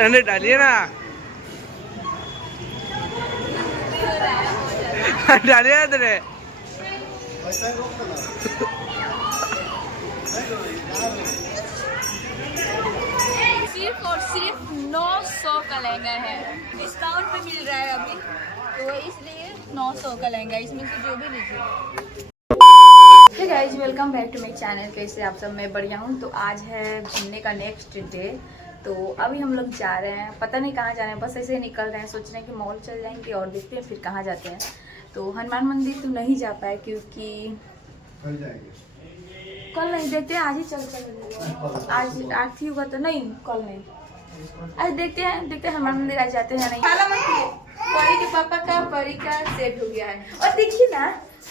अरे डालिए ना, डालिए इधर। सिर्फ और सिर्फ 900 का लहंगा है, डिस्काउंट पे मिल रहा है अभी, तो इसलिए 900 का लहंगा, इसमें से जो भी लीजिए। Hey guys, welcome back to my channel. कैसे आप सब? मैं बढ़िया हूँ। तो आज है घूमने का नेक्स्ट डे, तो अभी हम लोग जा रहे हैं, पता नहीं कहाँ जा रहे हैं, बस ऐसे ही निकल रहे हैं। सोच रहे हैं कि मॉल चल जाएंगे और देखते हैं फिर कहाँ जाते हैं। तो हनुमान मंदिर तो नहीं जा पाए क्योंकि कल जाएंगे, कल नहीं, देखते हैं आज ही चल आज आरती होगा तो नहीं, कल नहीं, आज देखते हैं हनुमान मंदिर आज जाते हैं या नहीं। खाला मत कीजिए, परी के पापा का परी का सेट हो गया है। और देखिए ना,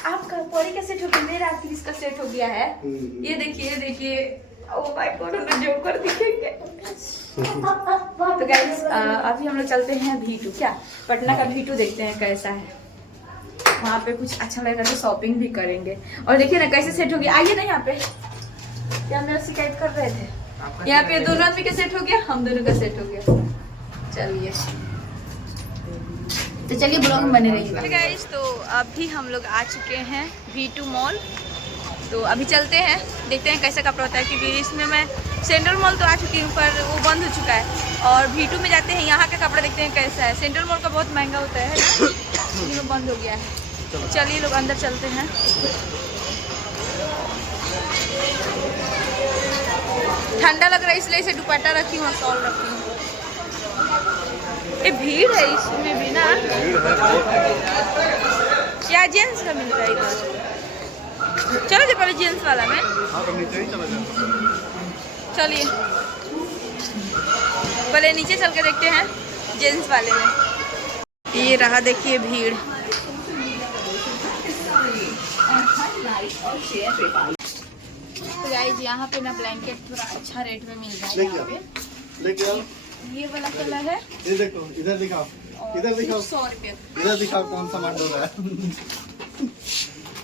आपका परी का सेट हो गया, मेरा क्रिस का सेट हो गया है। ये देखिए, ओ माय गॉड, हम लोग जोकर दिखेंगे। तो गाइस, अभी हम लोग चलते हैं V2, क्या पटना का V2 देखते हैं कैसा है। वहाँ पे कुछ अच्छा लगेगा तो शॉपिंग भी करेंगे। और देखिए ना कैसे सेट हो गया। आइए ना यहाँ पे, क्या मेरा शिकायत कर रहे थे। यहाँ पे दोनों आदमी का सेट हो गया, हम दोनों का सेट हो गया। चलिए, तो चलिए ब्लॉग में बने रहिए गाइस। तो अभी हम लोग आ चुके हैं V2 मॉल, तो अभी चलते हैं, देखते हैं कैसा कपड़ा होता है। क्योंकि इसमें मैं सेंट्रल मॉल तो आ चुकी हूँ पर वो बंद हो चुका है, और V2 में जाते हैं, यहाँ का कपड़ा देखते हैं कैसा है। सेंट्रल मॉल का बहुत महंगा होता है ना, इसमें बंद हो गया है। चलिए लोग अंदर चलते हैं। ठंडा लग रहा है इसलिए इसे दुपट्टा रखी हूँ और शॉल रखी हूँ। ये भीड़ है इसमें भी ना, क्या जेंट्स का मिल रहा है इधर। चलो जो पहले जेंट्स वाला में, चलिए पहले नीचे चल के देखते हैं जेंट्स वाले में। ये रहा, देखिए भीड़। तो गाइस, यहाँ पे ना ब्लैंकेट थोड़ा अच्छा रेट में मिल रहा है। यहाँ पे लेके आओ, ये वाला कलर है। ये देखो, इधर दिखाओ, इधर दिखाओ, 100 रुपये। इधर दिखाओ कौन सा सामान हो रहा है।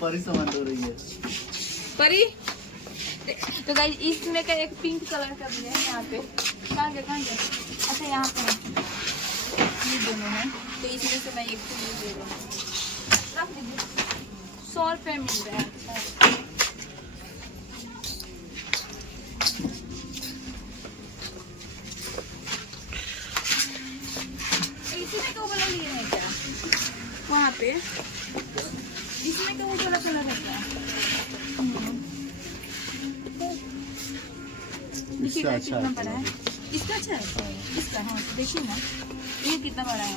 परी सामान हो रही है, परी। तो गाइस, इसमें का एक पिंक कलर का भी है यहाँ पे। कहाँ गया? अच्छा, यहाँ पे ये दोनों है, तो इसमें से मैं एक दे रहा हूँ। रख दीजिए, 100 रुपये मिल रहा है। इसमें तो वाला लिए हैं क्या वहाँ पे? इसमें तो वो वाला कलर है क्या? इसका अच्छा कितना बड़ा है? इसका अच्छा है, इसका। हाँ देखिए ना, ये कितना बड़ा है।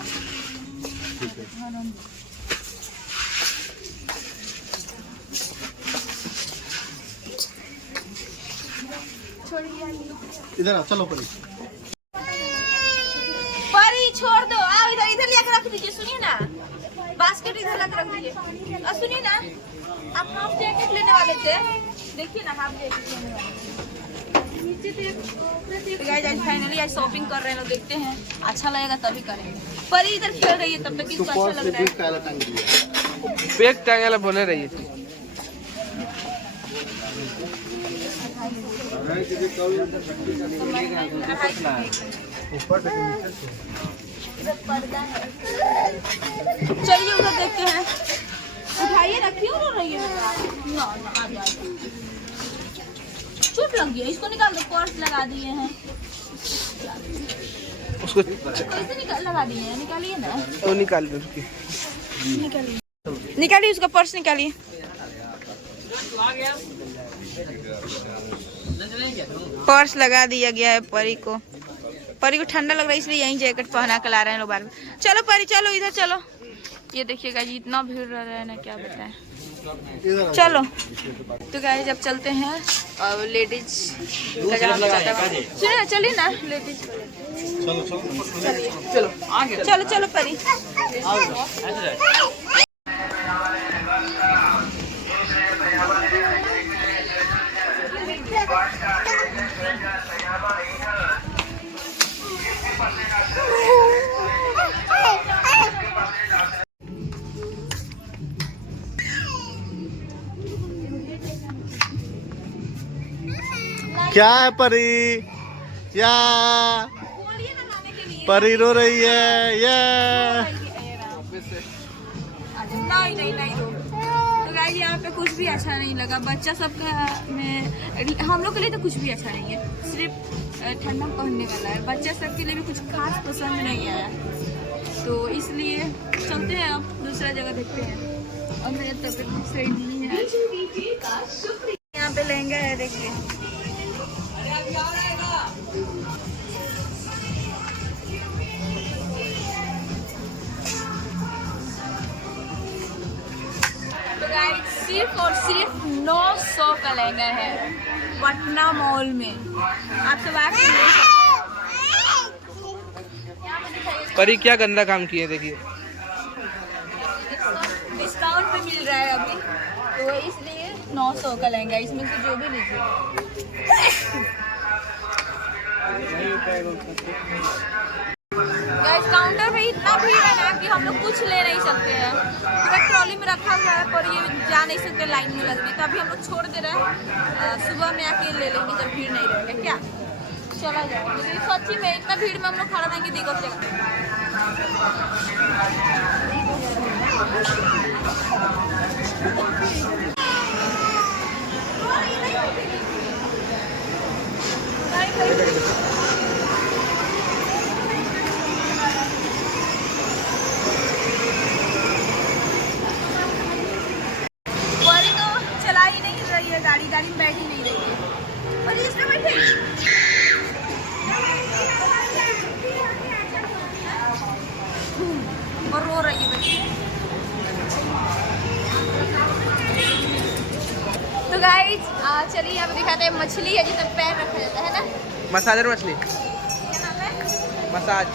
इधर आओ, चलो परी। परी छोड़ दो, आओ इधर, इधर लेकर रख दीजिए। सुनिए ना, बास्केट इधर लाकर रख दीजिए। और सुनिए ना, आप हाफ जैकेट लेने वाले थे, देखिए ना हाफ जैकेट लेने वाले थे। गाइस, आज फाइनली आज शॉपिंग कर रहे हैं लोग, देखते हैं अच्छा लगेगा तभी करेंगे। परी इधर खेल रही है, तब तक इसको अच्छा लग रहा है। बैग टांगे बोले रही है। चलिए उधर देखते हैं, उठाइए ना, क्यों रो रही है? ना चोट लग गया, इसको निकाल दो। पर्स लगा दिए हैं उसको, कैसे लगा दिए हैं? निकालिए ना, वो निकाल दो उसकी, निकालिए उसका पर्स निकालिए। पर्स लगा दिया गया है परी को। परी को ठंडा लग रहा है इसलिए यही जैकेट पहना के ला रहे हैं लोग बार में। चलो परी, चलो इधर चलो। ये देखिएगा जी, इतना भीड़ रह रहा है ना, क्या बताएं। चलो तो गाइस, जब चलते हैं और लेडीज का जहाँ जाता है, सुनिए चलिए ना लेडीज। चलो चलो परी। क्या है परी? या बोलिए ना लाने के लिए। परी रो रही है। ये नहीं नहीं नहीं रो। तो गाइस यहाँ पे कुछ भी अच्छा नहीं लगा, बच्चा सबका में हम लोग के लिए तो कुछ भी अच्छा नहीं है, सिर्फ ठंडा पहनने वाला है। बच्चा सब के लिए भी कुछ खास पसंद नहीं आया, तो इसलिए चलते हैं अब दूसरा जगह देखते हैं। और मेरा तबीयत सही नहीं है। यहाँ पे लहंगा है, देखिए। तो गाइस सिर्फ और सिर्फ 900 का लहंगा है पटना मॉल में। आप सब आके ले सकते हैं। परी क्या गंदा काम किए देखिए। डिस्काउंट पे मिल रहा है अभी, तो इसलिए 900 का लहंगा, इसमें से जो भी लीजिए। गाइस काउंटर पे इतना भीड़ है ना कि हम लोग कुछ ले नहीं सकते हैं। पूरा ट्रॉली में रखा हुआ है, पर ये जा नहीं सकते लाइन में लगने, तो अभी हम लोग छोड़ दे रहे हैं। सुबह में आके ले लेंगे जब भीड़ नहीं रहेगा। क्या चला जाए, लेकिन सच्ची में इतना भीड़ में हम लोग खड़ा रहेंगे दिक्कत जगह। परी तो चला ही नहीं रही है गाड़ी, गाड़ी में बैठ ही नहीं रही है। परी इसमें बैठे और रो रही है बच्ची। तो गाइस चलिए यहाँ पे दिखाते हैं, मछली है जिसमें पैर रखा जाता है ना, मसाजर मछली, क्या नाम है? मसाज।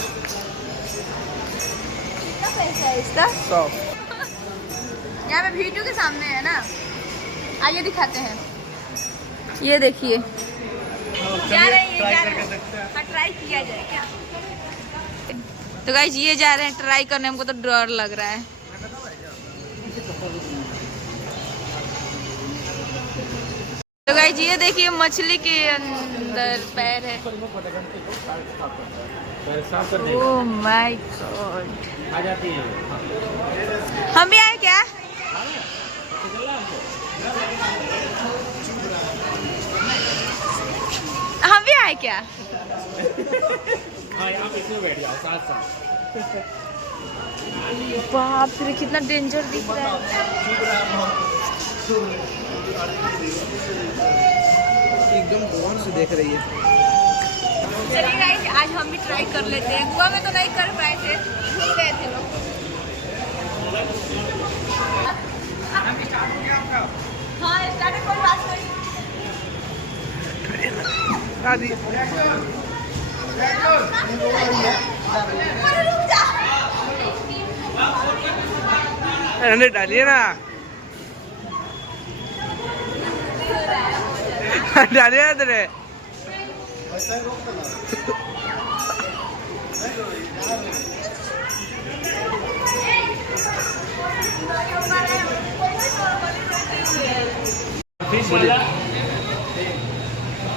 कितना पैसा है इसका? 100। यहाँ पे वीडियो के सामने है ना, आइए दिखाते हैं। ये देखिए जा रहे हैं, ट्राई किया जाए क्या? तो गाइस ये जा रहे हैं ट्राई करने, हमको तो डर लग रहा है। तो गाइस ये देखिए मछली के अंदर पैर है। ओह माय गॉड, हम भी आए क्या? हम भी आए क्या? बाप रे कितना डेंजर दिख रहा है। एकदम कौन से देख रही है। चलिए गाइस आज हम भी ट्राई कर लेते हैं। गोवा में तो नहीं कर पाए थे, भूल गए थे लोग। हाँ स्टार्ट कोई बात नहीं। अरे डालिए ना, डालिए ना तेरे।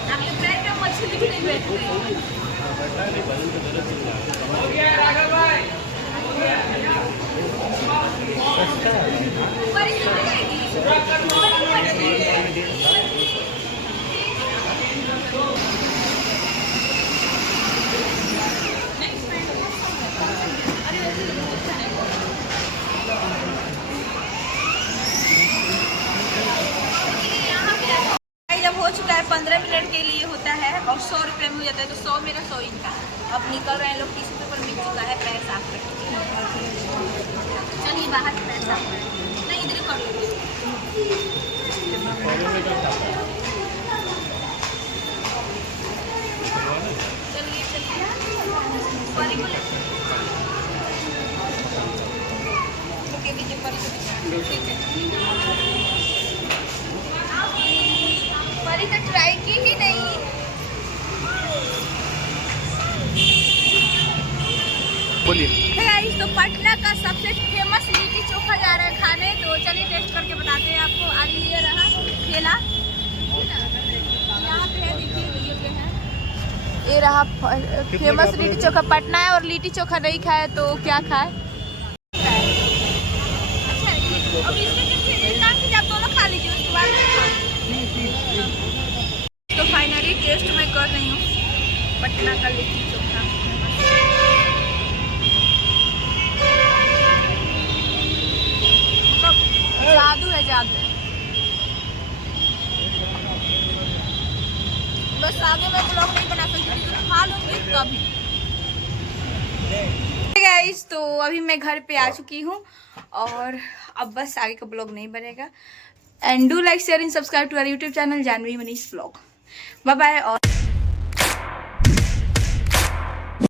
आपके पैर में मछली भी नहीं बैठती। जब हो चुका है 15 मिनट के लिए होता है और 100 रुपये में हो जाता है, तो 100 मेरा 100 इनका। अब निकल रहे हैं लोग, टिश्यू पेपर मिल चुका है, पैर साफ कर। चलिए बाहर से पैर साफ कर, नहीं इधर कर लो। चलिए चलिए परी को ले के दीजिए, परी को ठीक है। परी तो ट्राई की ही नहीं। बोलिए। तो पटना का सबसे फेमस लिट्टी चोखा जा रहा है खाने, तो चलिए टेस्ट करके बताते हैं आपको। आज ये रहा ठेला, यहाँ पे ये रहा फेमस लिट्टी चोखा पटना है, और लिट्टी चोखा नहीं खाए तो क्या खाए। तो फाइनली टेस्ट मैं कर रही हूँ पटना का लिट्टी चोखा। जादू है जादू। बस आगे मैं ब्लॉग नहीं बना सकती, खा लूंगी तभी। गाइस तो अभी मैं घर पे आ चुकी हूँ और अब बस आगे का ब्लॉग नहीं बनेगा। And do like share and subscribe to our YouTube channel Janvi Manish blog. Bye bye. और